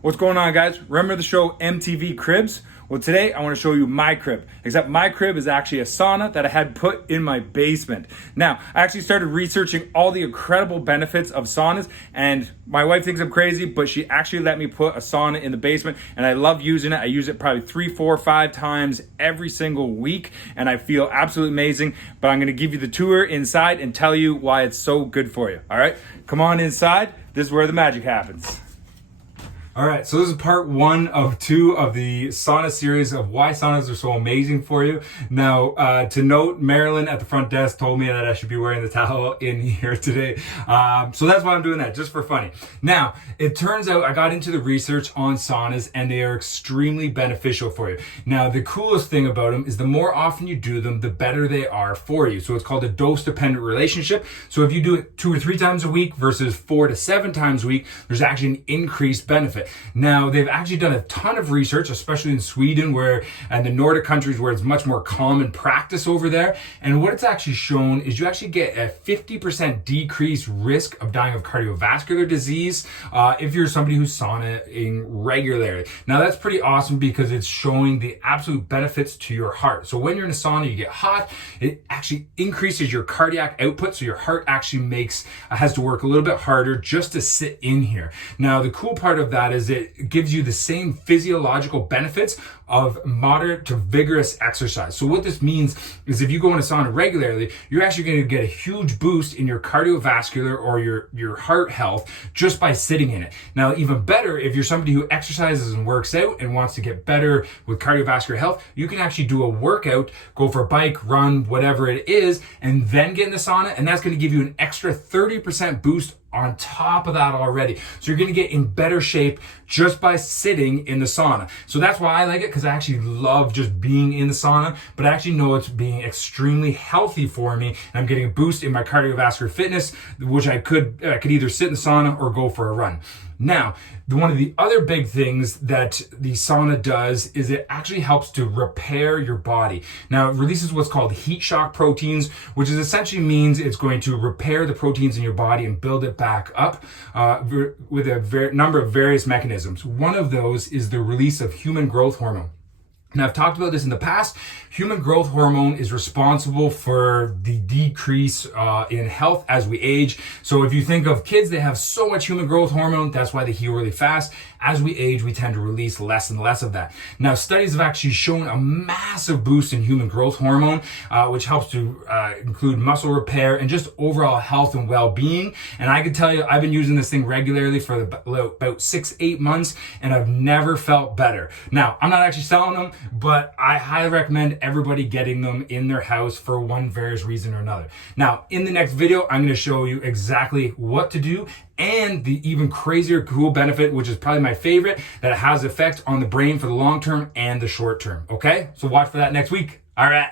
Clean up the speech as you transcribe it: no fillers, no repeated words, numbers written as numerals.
What's going on, guys? Remember the show MTV Cribs? Well, today I want to show you my crib, except my crib is actually a sauna that I had put in my basement. Now, I actually started researching all the incredible benefits of saunas, and my wife thinks I'm crazy, but she actually let me put a sauna in the basement, and I love using it. I use it probably 3, 4, 5 times every single week, and I feel absolutely amazing. But I'm going to give you the tour inside and tell you why it's so good for you. All right, come on inside. This is where the magic happens. All right, so this is part 1 of 2 of the sauna series of why saunas are so amazing for you. Now, to note, Marilyn at the front desk told me that I should be wearing the towel in here today. So that's why I'm doing that, just for funny. Now, it turns out I got into the research on saunas and they are extremely beneficial for you. Now, the coolest thing about them is the more often you do them, the better they are for you. So it's called a dose-dependent relationship. So if you do it 2 or 3 times a week versus 4 to 7 times a week, there's actually an increased benefit. Now, they've actually done a ton of research, especially in Sweden and the Nordic countries where it's much more common practice over there. And what it's actually shown is you actually get a 50% decreased risk of dying of cardiovascular disease if you're somebody who's saunaing regularly. Now, that's pretty awesome because it's showing the absolute benefits to your heart. So when you're in a sauna, you get hot, it actually increases your cardiac output. So your heart actually has to work a little bit harder just to sit in here. Now, the cool part of that is it gives you the same physiological benefits of moderate to vigorous exercise. So what this means is if you go in a sauna regularly, you're actually going to get a huge boost in your cardiovascular or your heart health just by sitting in it. Now, even better, if you're somebody who exercises and works out and wants to get better with cardiovascular health, you can actually do a workout, go for a bike, run, whatever it is, and then get in the sauna, and that's going to give you an extra 30% boost on top of that already. So you're going to get in better shape just by sitting in the sauna. So that's why I like it, because I actually love just being in the sauna, but I actually know it's being extremely healthy for me. And I'm getting a boost in my cardiovascular fitness, which I could either sit in the sauna or go for a run. Now, one of the other big things that the sauna does is it actually helps to repair your body. Now, it releases what's called heat shock proteins, which essentially means it's going to repair the proteins in your body and build it back up with a number of various mechanisms. One of those is the release of human growth hormone. Now, I've talked about this in the past. Human growth hormone is responsible for the decrease in health as we age. So if you think of kids, they have so much human growth hormone. That's why they heal really fast. As we age, we tend to release less and less of that. Now, studies have actually shown a massive boost in human growth hormone, which helps to include muscle repair and just overall health and well-being. And I can tell you, I've been using this thing regularly for about 6-8 months, and I've never felt better. Now, I'm not actually selling them, but I highly recommend everybody getting them in their house for one various reason or another. Now, in the next video, I'm going to show you exactly what to do and the even crazier cool benefit, which is probably my favorite, that it has effect on the brain for the long term and the short term. Okay? So watch for that next week. All right.